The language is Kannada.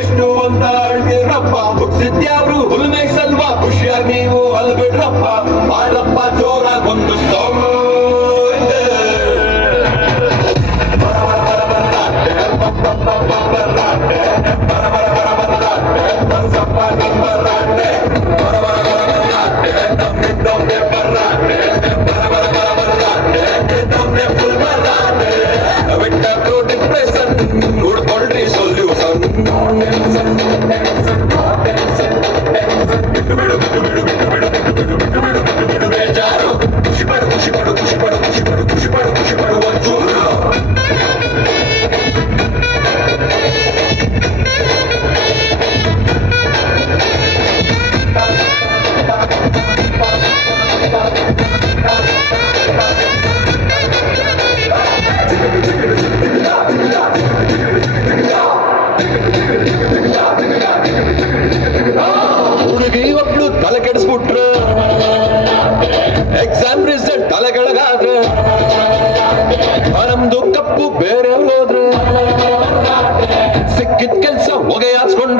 ಎಷ್ಟು ಅಂತ ಅಳ್ತಿರಪ್ಪ ಹುಟ್ಟಿದ್ಯಾವ್ರು ಹುಲ್ಮೆ ಸಲ್ವಾ ಖುಷಿಯಾಗಿ ನೀವು ಅಲ್ಬಿಡ್ರಪ್ಪ ಮಾಡಪ್ಪ ಜೋರಾಗಿ ಒಂದು ಸಾಂಗ್ ಉಡ್ಕೊಳ್ರಿ ಸೊಲ್ಯೂಷನ್ ಬೇಜಾರು ಖುಷಿ ಪಡು ಖುಷಿ ಪಡು ಖುಷಿ ಪಡು ಖುಷಿ ಪಡು ಖುಷಿ ಪಡು ಖುಷಿ ಪಡು ಒಂಚೂರು ಹುಡುಗಿ ಒಬ್ಳು ತಲೆ ಕೆಡಿಸ್ಬಿಟ್ರ ಎಕ್ಸಾಮ್ ರಿಸಲ್ಟ್ ತಲೆಗೆಳಗಾದ್ರ ನಮ್ದು ಕಪ್ಪು ಬೇರೆ ಹೋದ್ರ ಸಿಕ್ಕಿದ ಕೆಲ್ಸ ಹೊಗೆ ಹಾಸ್ಕೊಂಡ್ರ